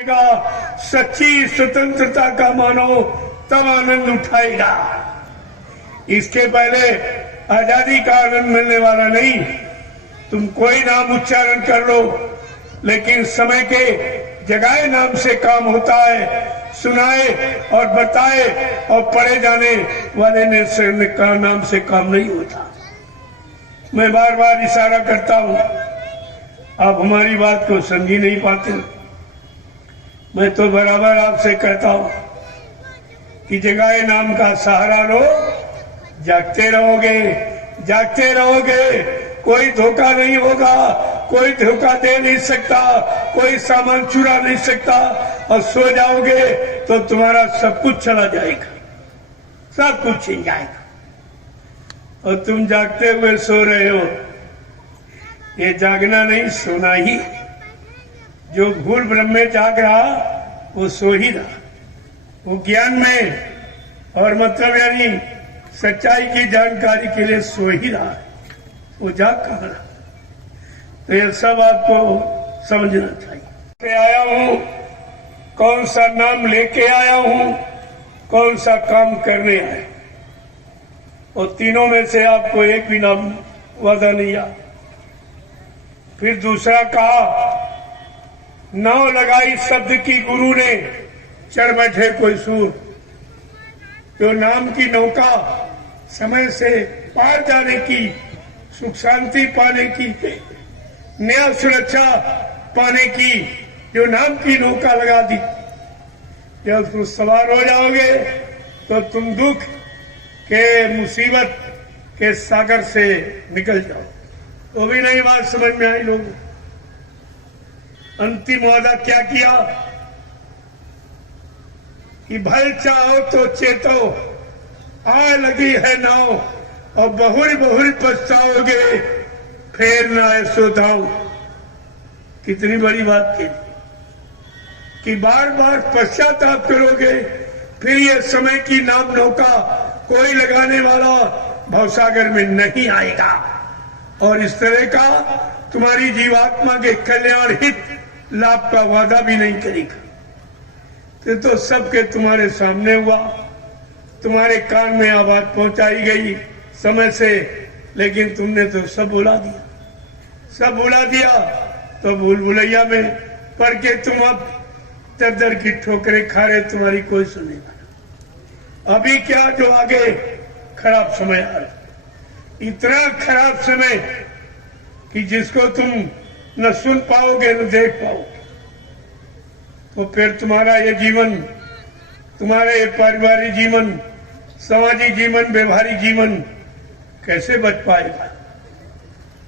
सच्ची स्वतंत्रता का मानो तब आनंद उठाएगा। इसके पहले आजादी का आनंद मिलने वाला नहीं। तुम कोई नाम उच्चारण कर लो, लेकिन समय के जगाए नाम से काम होता है, सुनाए और बताए और पढ़े जाने वाले ने का नाम से काम नहीं होता। मैं बार बार इशारा करता हूं, आप हमारी बात को समझ ही नहीं पाते। मैं तो बराबर आपसे कहता हूं कि जगाए नाम का सहारा लो, जागते रहोगे, जागते रहोगे, कोई धोखा नहीं होगा, कोई धोखा दे नहीं सकता, कोई सामान चुरा नहीं सकता। और सो जाओगे तो तुम्हारा सब कुछ चला जाएगा, सब कुछ छिन जाएगा। और तुम जागते हुए सो रहे हो, ये जागना नहीं सोना ही। जो भूल भ्रम में जाग रहा वो सो ही रहा, वो ज्ञान में और मतलब यानी सच्चाई की जानकारी के लिए सो ही रहा है, वो जाग कहाँ रहा। तो ये सब आपको समझना चाहिए। आया हूं, कौन सा नाम लेके आया हूं, कौन सा काम करने आया, और तीनों में से आपको एक भी नाम वादा नहीं आया। फिर दूसरा कहा, नाव लगाई शब्द की गुरु ने, चढ़ बैठे कोई सूर। जो नाम की नौका समय से पार जाने की, सुख शांति पाने की, न्याय सुरक्षा पाने की जो नाम की नौका लगा दी, जब तुम सवार हो जाओगे तो तुम दुख के मुसीबत के सागर से निकल जाओ। तो भी नहीं बात समझ में आई लोगों। अंतिम वादा क्या किया कि भल चाहो तो चेतो, आ लगी है नाव, और बहुरी बहुरी पछताओगे, फिर ना ऐसो दाओ। कितनी बड़ी बात की कि बार बार पश्चाताप करोगे, फिर ये समय की नाम नौका कोई लगाने वाला भवसागर में नहीं आएगा, और इस तरह का तुम्हारी जीवात्मा के कल्याण हित लाभ का वादा भी नहीं करेगा। तो सबके तुम्हारे सामने हुआ, तुम्हारे कान में आवाज पहुंचाई गई समय से, लेकिन तुमने तो सब भुला दिया, सब भुला दिया। तो भूल भुलैया में पढ़ के तुम अब दर दर की ठोकरें खा रहे, तुम्हारी कोई सुनेगा। अभी क्या, जो आगे खराब समय आ रहा, इतना खराब समय कि जिसको तुम न सुन पाओगे न देख पाओगे। तो फिर तुम्हारा ये जीवन, तुम्हारा ये पारिवारिक जीवन, सामाजिक जीवन, व्यवहारिक जीवन कैसे बच पाएगा?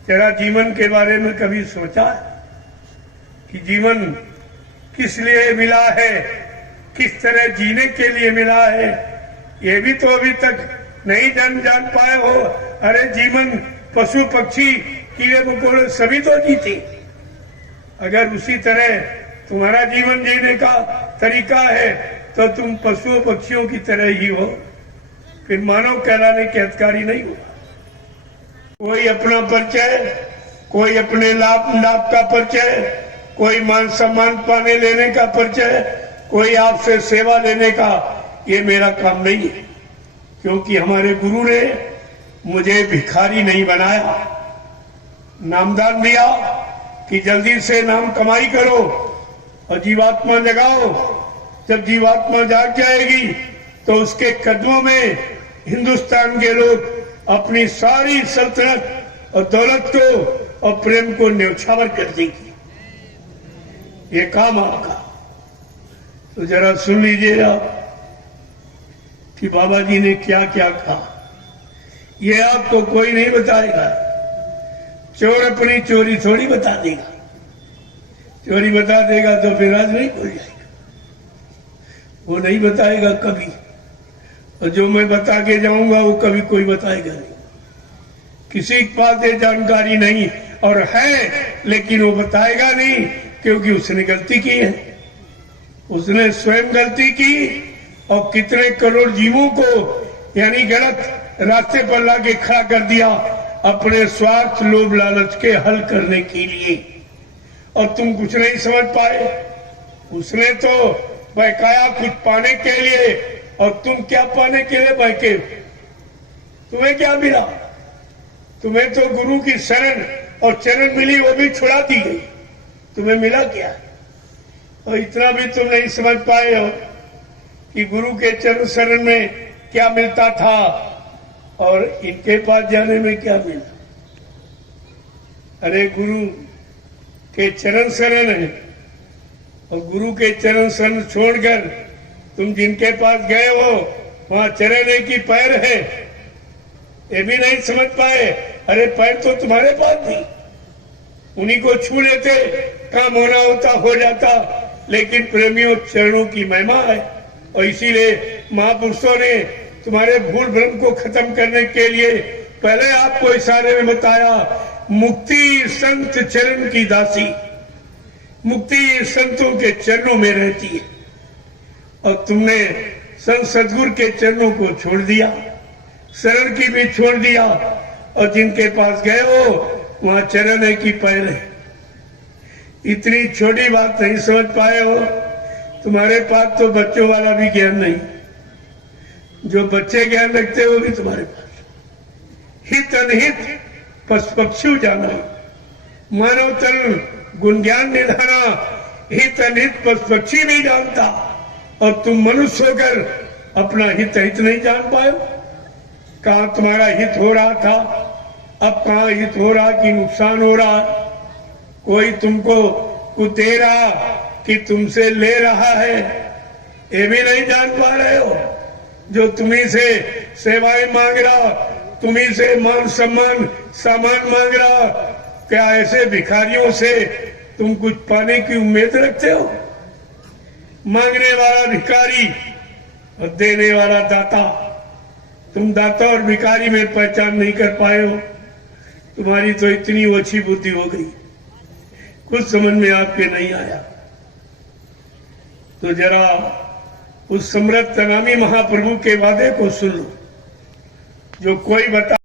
तेरा जीवन के बारे में कभी सोचा है कि जीवन किस लिए मिला है, किस तरह जीने के लिए मिला है? ये भी तो अभी तक नहीं जान पाए हो। अरे जीवन पशु पक्षी कीड़े मकोड़े सभी तो जीते। अगर उसी तरह तुम्हारा जीवन जीने का तरीका है तो तुम पशुओं पक्षियों की तरह ही हो, फिर मानव कहलाने के अधिकारी नहीं हो। कोई अपना परिचय, कोई अपने लाभ का परिचय, कोई मान सम्मान पाने लेने का परिचय, कोई आपसे सेवा लेने का, ये मेरा काम नहीं है। क्योंकि हमारे गुरु ने मुझे भिखारी नहीं बनाया, नामदान दिया कि जल्दी से नाम कमाई करो और जीवात्मा जगाओ। जब जीवात्मा जाग जाएगी तो उसके कदमों में हिंदुस्तान के लोग अपनी सारी सल्तनत और दौलत को और प्रेम को न्यौछावर कर देंगे। ये काम आपका। तो जरा सुन लीजिए आप कि बाबा जी ने क्या क्या कहा। ये आपको कोई नहीं बताएगा। चोर अपनी चोरी थोड़ी बता देगा। चोरी बता देगा तो फिर आज नहीं खुल जाएगा, वो नहीं बताएगा कभी। और जो मैं बता के जाऊंगा वो कभी कोई बताएगा नहीं। किसी के पास ये जानकारी नहीं, और है लेकिन वो बताएगा नहीं, क्योंकि उसने गलती की है। उसने स्वयं गलती की और कितने करोड़ जीवों को यानी गलत रास्ते पर लाके खड़ा कर दिया अपने स्वार्थ लोभ लालच के हल करने के लिए। और तुम कुछ नहीं समझ पाए, उसने तो बहकाया कुछ पाने के लिए, और तुम क्या पाने के लिए बहके? तुम्हें क्या मिला? तुम्हें तो गुरु की शरण और चरण मिली, वो भी छुड़ा दी गई। तुम्हें मिला क्या? और इतना भी तुम नहीं समझ पाए हो कि गुरु के चरण शरण में क्या मिलता था और इनके पास जाने में क्या मिला। अरे गुरु के चरण शरण है, और गुरु के चरण शरण छोड़कर तुम जिनके पास गए हो वहां चरण है कि पैर है, ये भी नहीं समझ पाए। अरे पैर तो तुम्हारे पास नहीं, उन्हीं को छू लेते, काम होना होता हो जाता। लेकिन प्रेमियों, चरणों की महिमा है, और इसीलिए महापुरुषों ने तुम्हारे भूल भ्रम को खत्म करने के लिए पहले आपको इशारे में बताया, मुक्ति संत चरण की दासी। मुक्ति संतों के चरणों में रहती है, और तुमने संत सदगुरु के चरणों को छोड़ दिया, शरण की भी छोड़ दिया, और जिनके पास गए हो वहां चरण है कि पैर है। इतनी छोटी बात नहीं समझ पाए हो। तुम्हारे पास तो बच्चों वाला भी ज्ञान नहीं, जो बच्चे ज्ञान रखते हो वो भी तुम्हारे पास। हित अनहित पशु पक्षी जाना, मानव तन गुण ज्ञान निधाना, हित अनहित पशु पक्षी नहीं जानता, और तुम मनुष्य होकर अपना हित हित नहीं जान पाए। कहां तुम्हारा हित हो रहा था, अब कहां हित हो रहा कि नुकसान हो रहा। कोई तुमको कुछ दे रहा कि तुमसे ले रहा है, ये भी नहीं जान पा रहे हो। जो तुम्ही से सेवाएं मांग रहा, तुम्ही से मान सम्मान सामान मांग रहा, क्या ऐसे भिखारियों से तुम कुछ पाने की उम्मीद रखते हो? मांगने वाला भिखारी और देने वाला दाता। तुम दाता और भिखारी में पहचान नहीं कर पाए हो। तुम्हारी तो इतनी ओछी बुद्धि हो गई, कुछ समझ में आपके नहीं आया। तो जरा उस समृद्ध नमामि महाप्रभु के वादे को सुन लो, जो कोई बता